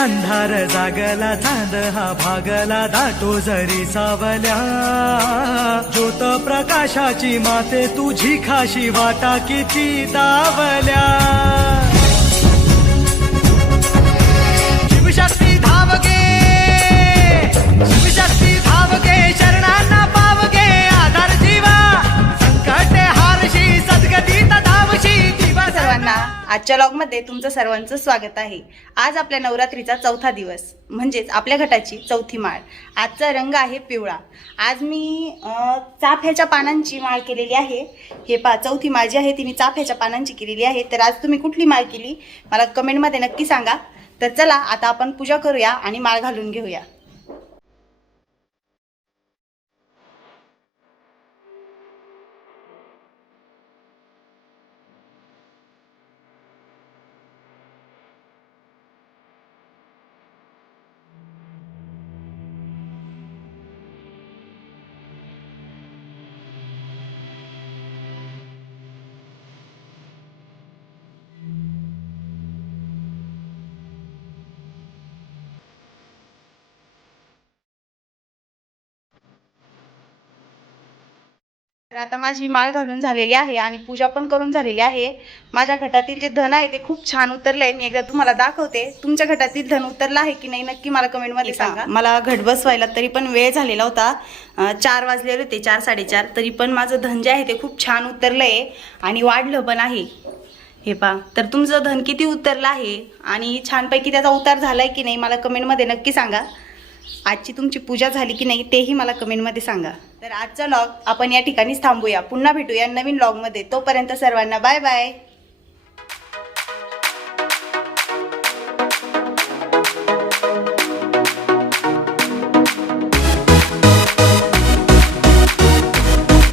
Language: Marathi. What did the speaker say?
अंधार जागला चांद हा भागला दाटो जरी सावल्या ज्योत प्रकाशाची माते तुझी खाशी वाटा किती दावल्या शिवशक्ती धावगे शिवशक्ती धावगे शरणांना पावगे आधार जीवा संकट हारशी सद्गतीत धावशी दिवा सर्वांना आजच्या लॉग मध्ये तुमचं सर्वांचं स्वागत आहे। आज आपल्या नवरात्रीचा चौथा दिवस म्हणजेच आपल्या घटाची चौथी माळ। आजचा रंग आहे पिवळा। आज मी चाफ्याच्या पानांची माळ केलेली आहे। हे पहा चौथी माळ जी आहे ती मी चाफ्याच्या पानांची केलेली आहे। तर आज तुम्ही कुठली माळ केली मला कमेंट मध्ये नक्की सांगा। तर चला आता आपण पूजा करूया आणि माळ घालून घेऊया। तर आता माझी माळ घालून झालेली आहे आणि पूजा पण करून झालेली आहे। माझ्या घटातील जे धन आहे ते खूप छान उतरले आहे। मी एकदा तुम्हाला दाखवते। तुमच्या घटातील धन उतरला आहे की नाही नक्की मला कमेंट मध्ये सांगा। मला घट बसवायला तरी पण वेळ झालेला होता। 4 वाजलेले होते 4 साडेचार तरी पण माझं धन जे आहे ते खूप छान उतरलं आहे आणि वाढलं पण आहे। हे पहा तर तुमचं धन किती उतरलं आहे आणि छानपैकी त्याचा उतार झालाय की नाही मला कमेंट मध्ये नक्की सांगा। आजची तुमची पूजा झाली की नाही तेही मला कमेंट मध्ये सांगा। तर आजचा लॉग आपण या ठिकाणीच थांबूया। पुन्हा भेटूया नवीन लॉग मध्ये। तोपर्यंत सर्वांना बाय बाय।